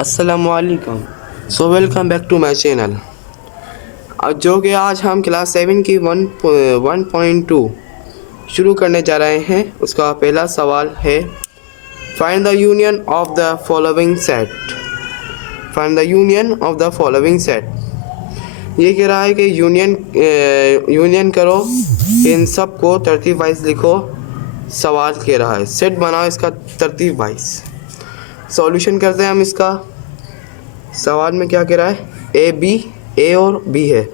अस्सलामुअलैकुम। So welcome back to my channel. जो कि आज हम क्लास 7 की 1.2 शुरू करने जा रहे हैं। उसका पहला सवाल है find the union of the following set. Find the union of the following set. ये कह रहा है कि यूनियन करो, इन सब को तरतीब वाइज लिखो। सवाल कह रहा है सेट बनाओ इसका तरतीब वाइज। सॉल्यूशन करते हैं हम इसका। सवाल में क्या कह रहा है, ए और बी है,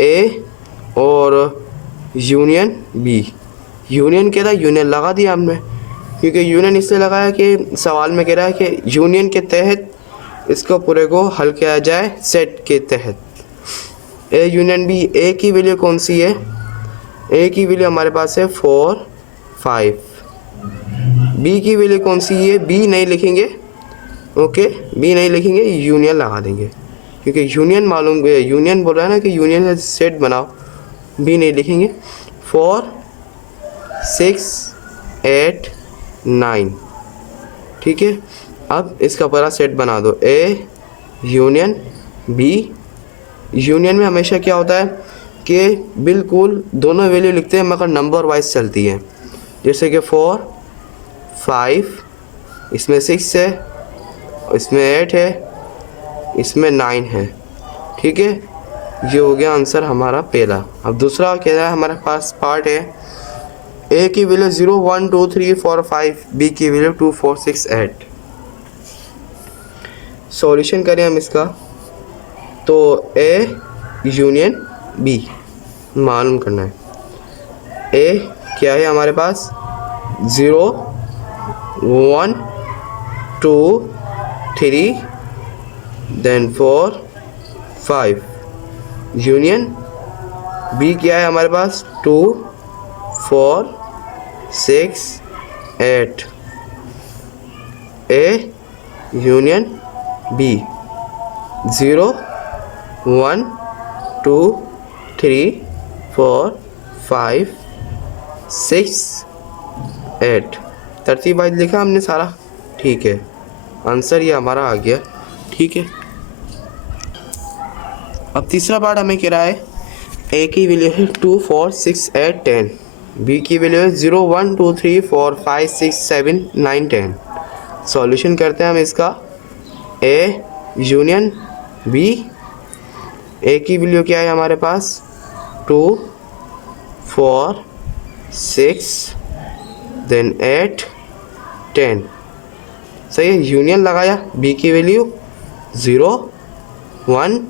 ए और यूनियन बी। यूनियन कह रहा है, यूनियन लगा दिया हमने, क्योंकि यूनियन इसलिए लगाया कि सवाल में कह रहा है कि यूनियन के तहत इसको पूरे को हल किया जाए सेट के तहत। ए यूनियन बी, ए की वैल्यू कौन सी है, ए की वैल्यू हमारे पास है 4 5। बी की वैल्यू कौन सी है, बी नहीं लिखेंगे, ओके बी नहीं लिखेंगे, यूनियन लगा देंगे, क्योंकि यूनियन मालूम, यूनियन बोल रहा है ना कि यूनियन से सेट बनाओ। बी नहीं लिखेंगे। 4 6 8 9, ठीक है। अब इसका पूरा सेट बना दो, ए यूनियन बी। यूनियन में हमेशा क्या होता है कि बिल्कुल दोनों वैल्यू लिखते हैं मगर नंबर वाइज चलती है। जैसे कि 4 5, इसमें 6 है, इसमें 8 है, इसमें 9 है, ठीक है। ये हो गया आंसर हमारा पहला। अब दूसरा कह रहा है हमारे पास पार्ट है, ए की वैल्यू 0 1 2 3 4 5, बी की वैल्यू 2 4 6 8। सॉल्यूशन करें हम इसका, तो ए यूनियन बी मालूम करना है। ए क्या है हमारे पास, 0 1 2 3 देन 4 5। यूनियन बी क्या है हमारे पास, 2 4 6 8। ए यूनियन बी 0 1 2 3 4 5 6 8। तरतीब वाइज लिखा हमने सारा, ठीक है। आंसर ये हमारा आ गया, ठीक है। अब तीसरा पार्ट हमें कह रहा है ए की वैल्यू है 2 4 6 8 10, बी की वैल्यू है 0 1 2 3 4 5 6 7 9 10। सॉल्यूशन करते हैं हम इसका। ए यूनियन बी, ए की वैल्यू क्या है हमारे पास, 2 4 6 देन 8 10, सही है। यूनियन लगाया, बी की वैल्यू 0 1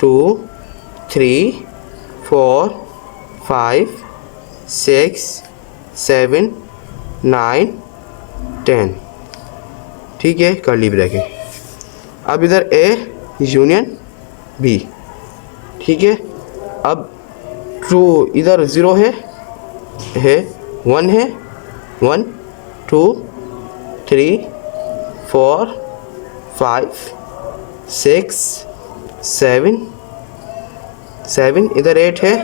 2 3 4 5 6 7 9 10, ठीक है, कर्ली ब्रैकेट। अब इधर ए यूनियन बी, ठीक है। अब 2 इधर 0 है 1 है 1 2 3 4 5 6 7 इधर 8 है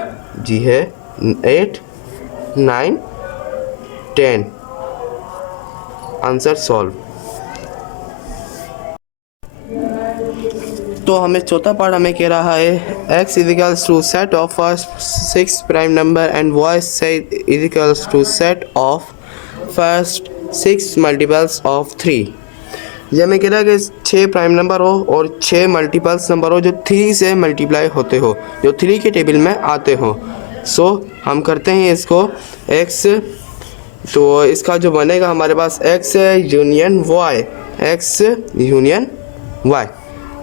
जी, है 8 9 10। Answer solve. तो हमें चौथा पार्ट हमें कह रहा है x equals to set of first 6 prime number and y set equals to set of first 6 multiples of 3। ये हमें कह रहा है कि 6 प्राइम नंबर हो और 6 मल्टीपल्स नंबर हो जो 3 से मल्टीप्लाई होते हो, जो 3 के टेबल में आते हो। सो हम करते हैं इसको x, तो इसका जो बनेगा हमारे पास x union y, x union y।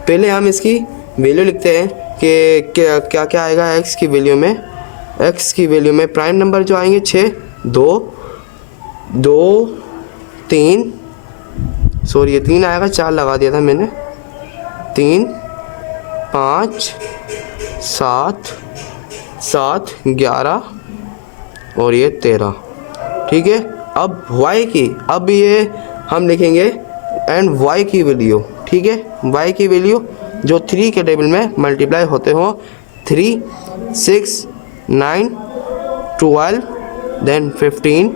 पहले हम इसकी वैल्यू लिखते हैं कि क्या क्या आएगा x की वैल्यू में। x की वैल्यू में प्राइम नंबर जो आएंगे 6 2 2 3, सॉरी ये 3 आएगा, 4 लगा दिया था मैंने, 3 5 7 7 11 और ये 13, ठीक है। अब y की, अब ये हम लिखेंगे एंड y की वैल्यू, ठीक है। y की वैल्यू जो 3 के टेबल में मल्टीप्लाई होते हो, 3 6 9 12 देन 15,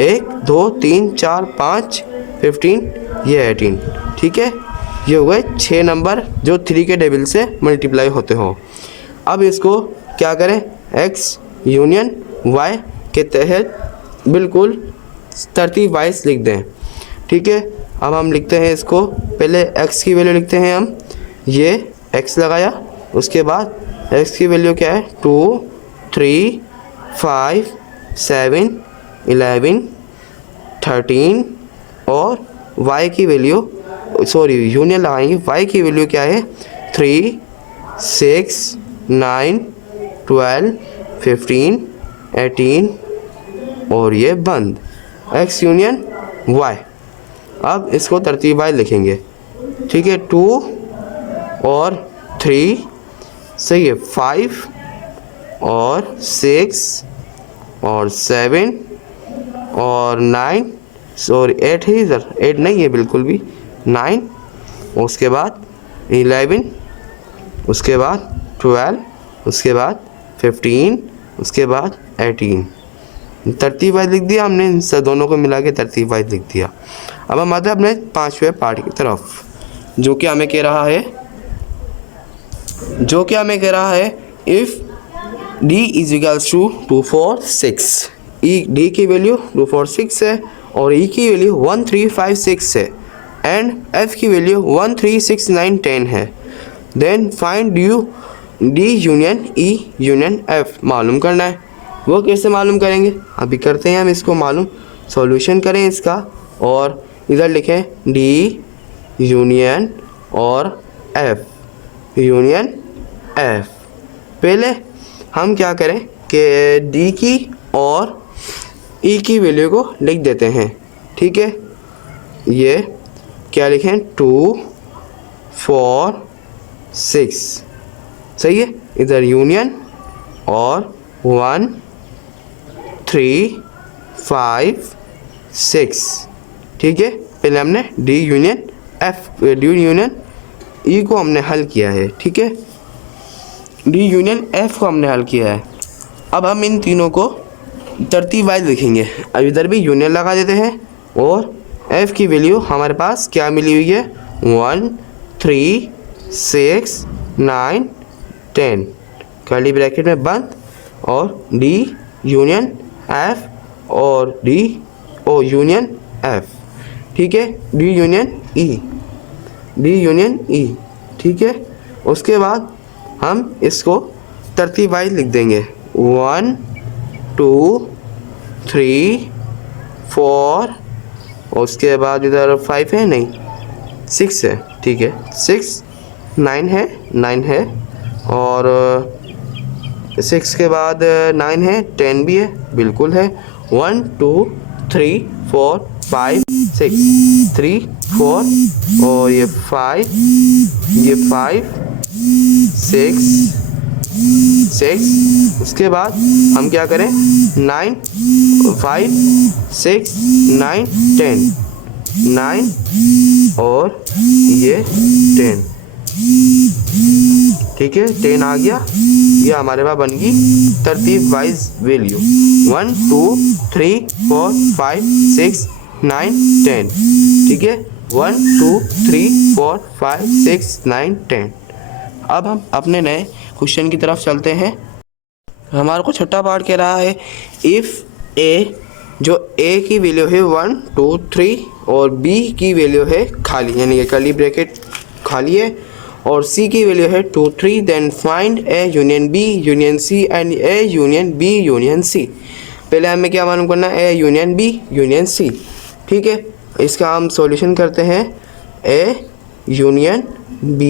1 2 3 4 5 15, ये 18, ठीक है। ये हो गए 6 नंबर जो 3 के टेबल से मल्टीप्लाई होते हो। अब इसको क्या करें, x यूनियन y के तहत बिल्कुल तरतीब वाइज लिख दें। ठीक है, अब हम लिखते हैं इसको, पहले x की वैल्यू लिखते हैं हम, ये x लगाया, उसके बाद x की वैल्यू क्या है 2 3 5 7 11 13 और y की वैल्यू यूनियन लगाएंगे, y की वैल्यू क्या है 3 6 9 12 15 18 और ये बंद, x यूनियन y। अब इसको तरतीब वाइज लिखेंगे। ठीक है, 2 और 3 सही है, 5 और 6 और 7 और 9 और 8 है इधर, 8 नहीं है बिल्कुल भी, 9, उसके बाद 11, उसके बाद 12, उसके बाद 15, उसके बाद 18। तरतीब वाइज लिख दिया हमने, इन सब दोनों को मिला के तरतीब वाइज लिख दिया। अब हम आते हैं अपने 5वें पार्ट की तरफ, जो कि हमें कह रहा है if d is equals to 2 4 6, d की वैल्यू 2 4 6 है और e की वैल्यू 1 3 5 6 है एंड f की वैल्यू 1 3 6 9 10 है, then find d union e union f मालूम करना है। वो कैसे मालूम करेंगे, अभी करते हैं हम इसको मालूम, सॉल्यूशन करें इसका और इधर लिखें d यूनियन और f यूनियन f। पहले हम क्या करें कि d की और e की वैल्यू को लिख देते हैं। ठीक है, ये क्या लिखें 2 4 6, सही है, इधर यूनियन और 1 3 5 6। ठीक है, पहले हमने d यूनियन e को हमने हल किया है। ठीक है, d यूनियन f को हमने हल किया है। अब हम इन तीनों को तरतीब वाइज लिखेंगे। अब इधर भी यूनियन लगा देते हैं और f की वैल्यू हमारे पास क्या मिली हुई है 1 3 6 9 10, कर्ली ब्रैकेट में बंद, और d यूनियन f और d ओ यूनियन f। ठीक है, d यूनियन e। ठीक है, उसके बाद हम इसको तरतीब वाइज लिख देंगे 1 2 3 4, उसके बाद इधर 5 है नहीं 6 है। ठीक है, 6 9 है और 6 के बाद 9 है, 10 भी है, बिल्कुल है, 1 2 3 4 5 6 3 4 और ये 5 6। उसके बाद हम क्या करें 9 5 6 9 10, 9 और ये 10। ठीक है, 10 आ गया, ये हमारे पास बन गई तरतीब वाइज वैल्यू 1 2 3 4 5 6 9 10। ठीक है, 1 2 3 4 5 6 9 10। अब हम अपने नए क्वेश्चन की तरफ चलते हैं। हमारे को छठा पार्ट कह रहा है इफ़ ए, जो a की वैल्यू है 1 2 3 और b की वैल्यू है खाली, यानी कि कर्ली ब्रैकेट खाली है, और c की वैल्यू है 2 3, then find a union b union c and a union b union c। पहले हमें क्या मालूम करना है, a union b union c। ठीक है, इसका हम सॉल्यूशन करते हैं a union b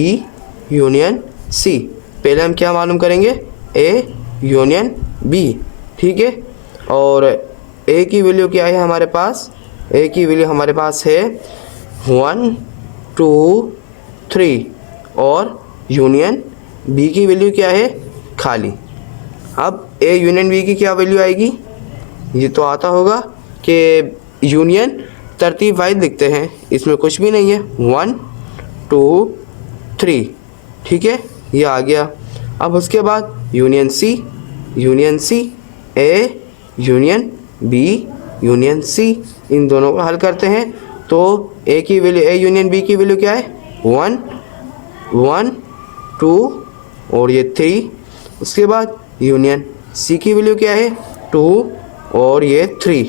union c। पहले हम क्या मालूम करेंगे a यूनियन b। ठीक है, और a की वैल्यू क्या है हमारे पास, a की वैल्यू हमारे पास है 1 2 3 और यूनियन b की वैल्यू क्या है खाली। अब a यूनियन b की क्या वैल्यू आएगी, ये तो आता होगा कि यूनियन तरतीब वाइज लिखते हैं, इसमें कुछ भी नहीं है 1 2 3। ठीक है, ये आ गया। अब उसके बाद union c a union b union c, इन दोनों को हल करते हैं तो a की वैल्यू a यूनियन b की वैल्यू क्या है 1 1 2 और ये 3। उसके बाद यूनियन सी की वैल्यू क्या है 2 और ये 3।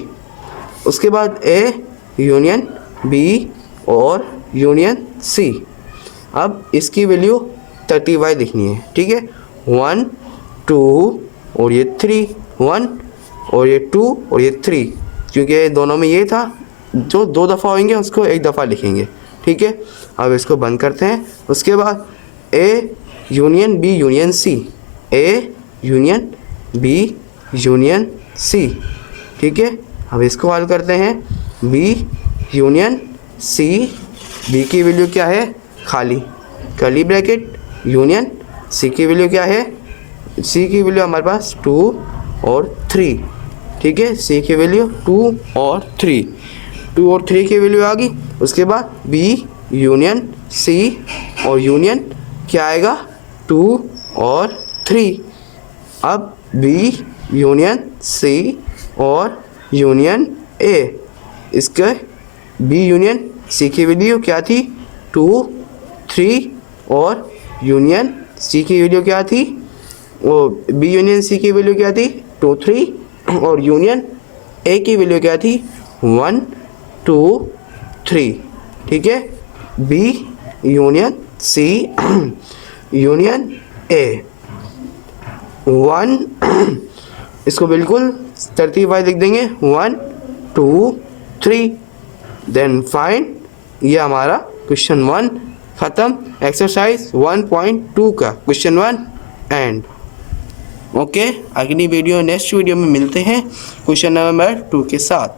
उसके बाद ए यूनियन बी और यूनियन सी। अब इसकी वैल्यू 30y लिखनी है, ठीक है। 1 2 और ये 3, 1 और ये 2 और ये 3, क्योंकि दोनों में ये था, जो 2 दफ़ा होंगे उसको 1 दफ़ा लिखेंगे, ठीक है। अब इसको बंद करते हैं। उसके बाद a union b union c, a union b union c, ठीक है। अब इसको हल करते हैं। बी यूनियन सी, बी की वैल्यू क्या है खाली कर्ली ब्रैकेट, यूनियन सी की वैल्यू क्या है, सी की वैल्यू हमारे पास 2 और 3, ठीक है। सी की वैल्यू 2 और 3, 2 और 3 की वैल्यू आ गई। उसके बाद बी यूनियन सी और यूनियन क्या आएगा 2 और 3। अब बी यूनियन सी और यूनियन ए, इसके बी यूनियन सी की वैल्यू क्या थी 2 3 और यूनियन सी की वैल्यू क्या थी, वो बी यूनियन सी की वैल्यू क्या थी 2 3 और यूनियन ए की वैल्यू क्या थी 1 2 3, ठीक है। B union c union a 1 इसको बिल्कुल तरतीब वाइज लिख देंगे 1 2 3, देन फाइंड। ये हमारा क्वेश्चन 1 ख़त्म, एक्सरसाइज 1.2 का क्वेश्चन 1 एंड। ओके, अगली वीडियो नेक्स्ट वीडियो में मिलते हैं क्वेश्चन नंबर 2 के साथ।